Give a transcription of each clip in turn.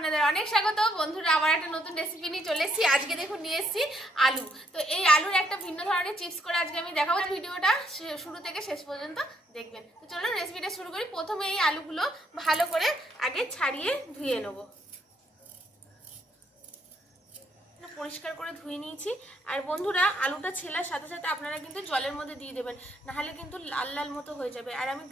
আপনাদের অনেক স্বাগত বন্ধুরা। আবার একটা নতুন রেসিপি নিয়ে চলে এসেছি। আজকে দেখুন নিয়ে এসেছি আলু। তো এই আলুর একটা ভিন্ন ধরনের চিপস করে আজকে আমি দেখাবো। ভিডিওটা শুরু থেকে শেষ পর্যন্ত দেখবেন। তো চলুন রেসিপিটা শুরু করি। প্রথমে এই আলুগুলো ভালো করে আগে ছাড়িয়ে ধুয়ে নেবো। পরিষ্কার করে ধুয়ে নিয়েছি। আর বন্ধুরা, আলুটা ছেলার সাথে সাথে আপনারা কিন্তু জলের মধ্যে দিয়ে দেবেন, নাহলে কিন্তু লাল লাল মতো হয়ে যাবে। আর আমি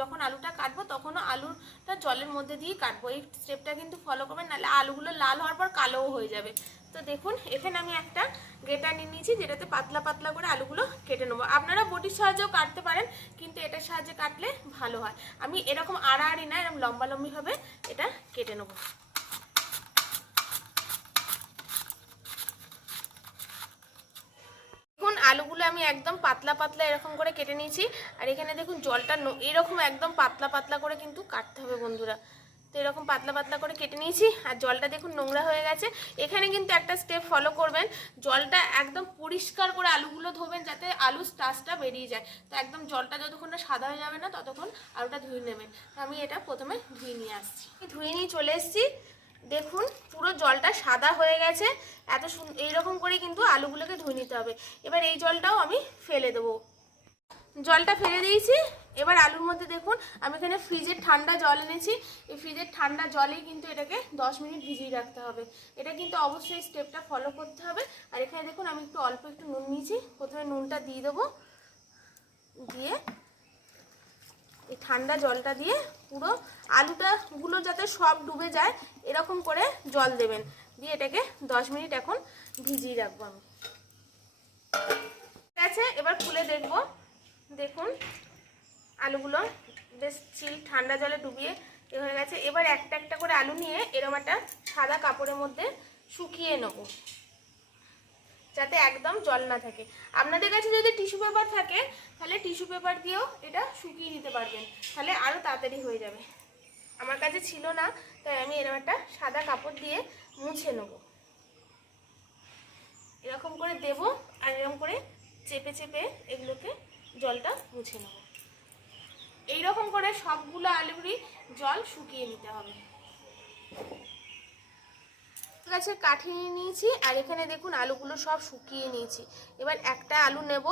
যখন আলুটা কাটবো তখনও আলুটা জলের মধ্যে দিয়ে কাটবো। এই স্টেপটা কিন্তু ফলো করবেন, নাহলে আলুগুলো লাল হওয়ার পর কালোও হয়ে যাবে। তো দেখুন, এখানে আমি একটা গ্রেটার নিয়ে নিয়েছি, যেটাতে পাতলা পাতলা করে আলুগুলো কেটে নেবো। আপনারা বটির সাহায্যেও কাটতে পারেন, কিন্তু এটার সাহায্যে কাটলে ভালো হয়। আমি এরকম আড়াআড়ি না, এরকম লম্বা লম্বিভাবে এটা কেটে নেবো। আলুগুলো আমি একদম পাতলা পাতলা এরকম করে কেটে নিয়েছি। আর এখানে দেখুন জলটা এরকম একদম পাতলা পাতলা করে কিন্তু কাটতে হবে বন্ধুরা। তো এরকম পাতলা পাতলা করে কেটে নিয়েছি। আর জলটা দেখুন নোংরা হয়ে গেছে। এখানে কিন্তু একটা স্টেপ ফলো করবেন, জলটা একদম পরিষ্কার করে আলুগুলো ধোবেন, যাতে আলুর স্টার্চটা বেরিয়ে যায়। তো একদম জলটা যতক্ষণ না সাদা হয়ে যাবে না, ততক্ষণ আলুটা ধুয়ে নেবেন। আমি এটা প্রথমে ধুয়ে নিয়ে আসছি। ধুয়ে নিয়ে চলে এসেছি। দেখুন পুরো জলটা সাদা হয়ে গেছে। এত সুন্দর এইরকম করে কিন্তু আলুগুলোকে ধুয়ে নিতে হবে। এবার এই জলটাও আমি ফেলে দেবো। জলটা ফেলে দিয়েছি। এবার আলুর মধ্যে দেখুন আমি এখানে ফ্রিজের ঠান্ডা জল এনেছি। এই ফ্রিজের ঠান্ডা জলেই কিন্তু এটাকে 10 মিনিট ভিজিয়ে রাখতে হবে। এটা কিন্তু অবশ্যই স্টেপটা ফলো করতে হবে। আর এখানে দেখুন আমি অল্প একটু নুন নিয়েছি। প্রথমে নুনটা দিয়ে দেবো, দিয়ে এই ঠান্ডা জলটা দিয়ে পুরো আলুগুলো যাতে সব ডুবে যায় এরকম করে জল দেবেন। দিয়ে এটাকে 10 মিনিট এখন ভিজিয়ে রাখবো আমি। ঠিক আছে, এবার খুলে দেখবো। দেখুন আলুগুলো বেশ ঠান্ডা জলে ডুবিয়ে হয়ে গেছে। এবার একটা একটা করে আলু নিয়ে এরকম একটা সাদা কাপড়ের মধ্যে শুকিয়ে নেব, যাতে একদম জল না থাকে। আপনাদের কাছে যদি টিস্যু পেপার থাকে তাহলে টিস্যু পেপার দিয়েও এটা শুকিয়ে নিতে পারবেন, তাহলে আরও তাড়াতাড়ি হয়ে যাবে। আমার কাছে ছিল না, তাই আমি এরকম একটা সাদা কাপড় দিয়ে মুছে নেব। এরকম করে দেব, আর এরকম করে চেপে চেপে এগুলোকে জলটা মুছে নেব। এইরকম করে সবগুলো আলুরই জল শুকিয়ে নিতে হবে। কাছে কাঠি নিয়েছি, আর এখানে দেখুন আলুগুলো সব শুকিয়ে নিয়েছি। এবার একটা আলু নেব,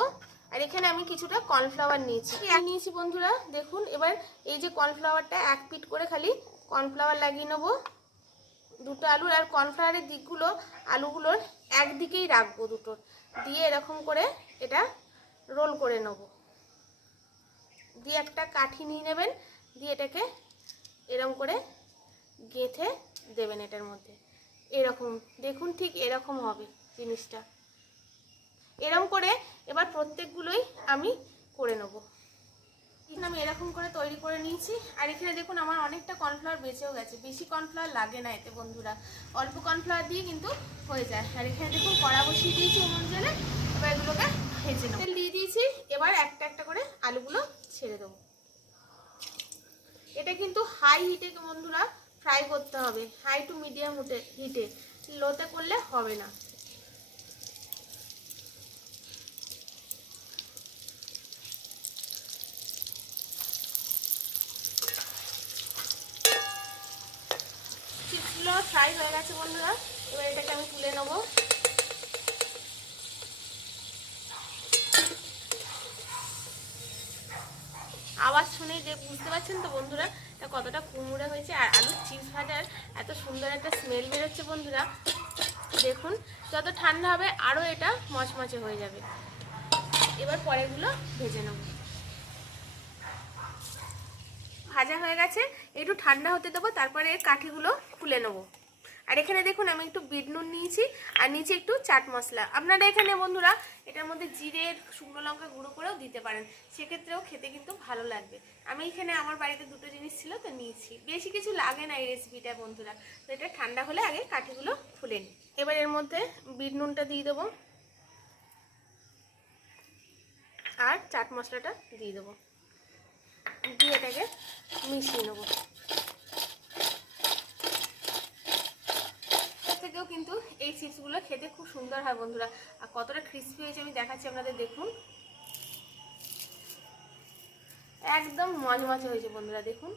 আর এখানে আমি কিছুটা কর্নফ্লাওয়ার নিয়েছি বন্ধুরা। দেখুন এবার এই যে কর্নফ্লাওয়ারটা 1 পিট করে খালি কর্নফ্লাওয়ার লাগিয়ে নেব দুটো আলুর। আর কর্নফ্লাওয়ারের দিকগুলো আলুগুলোর একদিকেই রাখবো দুটোর, দিয়ে এরকম করে এটা রোল করে নেব। দিয়ে একটা কাঠি নিয়ে নেবেন, দিয়ে এটাকে এরকম করে গেঁথে দেবেন এটার মধ্যে। এরকম দেখুন, ঠিক এরকম হবে জিনিসটা। এরকম করে এবার প্রত্যেকগুলোই আমি করে নেব। আমি এরকম করে তৈরি করে নিয়েছি। আর এখানে দেখুন আমার অনেকটা কর্নফ্লাওয়ার বেঁচেও গেছে। বেশি কর্নফ্লাওয়ার লাগে না এতে বন্ধুরা, অল্প কর্নফ্লাওয়ার দিয়ে কিন্তু হয়ে যায়। আর এখানে দেখুন কড়া বসিয়ে দিয়েছি উনুন জেলে। এবার এগুলোকে ভেজে নেব। তেল দিয়ে দিয়েছি, এবার একটা একটা করে আলুগুলো ছেড়ে দেবো। এটা কিন্তু হাই হিটে বন্ধুরা ফ্রাই করতে হবে, হাই টু মিডিয়াম হিটে, লোতে করলে হবে না। চিপসগুলো ফ্রাই হয়ে গেছে বন্ধুরা। এবার এটাকে আমি তুলে নেব। আওয়াজ শুনেই যে বুঝতে পারছেন তো বন্ধুরা এটা কতটা কুমড়ে হয়েছে। আর আলুর চিপস ভাজার এত সুন্দর একটা স্মেল বেরোচ্ছে বন্ধুরা। দেখুন যত ঠান্ডা হবে আরও এটা মচমচে হয়ে যাবে। এবার পরেগুলো ভেজে নেব। ভাজা হয়ে গেছে, একটু ঠান্ডা হতে দেবো, তারপরে কাঠিগুলো খুলে নেব। আর এখানে দেখুন আমি একটু বিট নুন নিয়েছি, আর নিচে একটু চাট মশলা। আপনারা এখানে বন্ধুরা এটার মধ্যে জিরে শুকনো লঙ্কা গুঁড়ো করেও দিতে পারেন, সেক্ষেত্রেও খেতে কিন্তু ভালো লাগবে। আমি এখানে আমার বাড়িতে দুটো জিনিস ছিল তো নিয়েছি, বেশি কিছু লাগে না এই রেসিপিটা বন্ধুরা। তো এটা ঠান্ডা হলে আগে কাঠিগুলো খুলে নিই। এবার এর মধ্যে বিট নুনটা দিয়ে দেবো, আর চাট মশলাটা দিয়ে দেবো, দিয়ে এটাকে মিশিয়ে নেবো। থেকেও কিন্তু এই চিপসগুলো খেতে খুব সুন্দর হয় বন্ধুরা। আর কতটা ক্রিস্পি হয়েছে আমি দেখাচ্ছি আপনাদের, দেখুন একদম মচমচে হয়েছে বন্ধুরা। দেখুন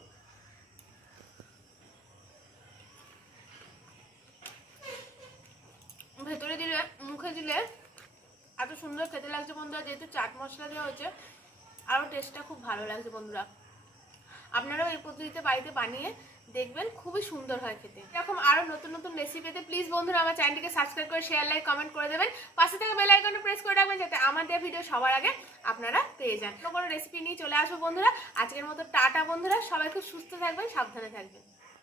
বন্ধুরা যেহেতু চাট মশলা দেওয়া হচ্ছে আরও টেস্টটা খুব ভালো লাগছে বন্ধুরা। আপনারাও এই পদ্ধতিতে বাড়িতে বানিয়ে দেখবেন, খুবই সুন্দর হয় খেতে। এরকম আরো নতুন নতুন রেসিপি পেতে প্লিজ বন্ধুরা আমার চ্যানেলটিকে সাবস্ক্রাইব করে শেয়ার, লাইক, কমেন্ট করে দেবেন। পাশে থেকে বেল আইকনটা প্রেস করে রাখবেন যাতে আমার দেওয়া ভিডিও সবার আগে আপনারা পেয়ে যান। কোনো রেসিপি নিয়ে চলে আসবো বন্ধুরা। আজকের মতো টাটা বন্ধুরা, সবাই খুব সুস্থ থাকবেন, সাবধানে থাকবেন।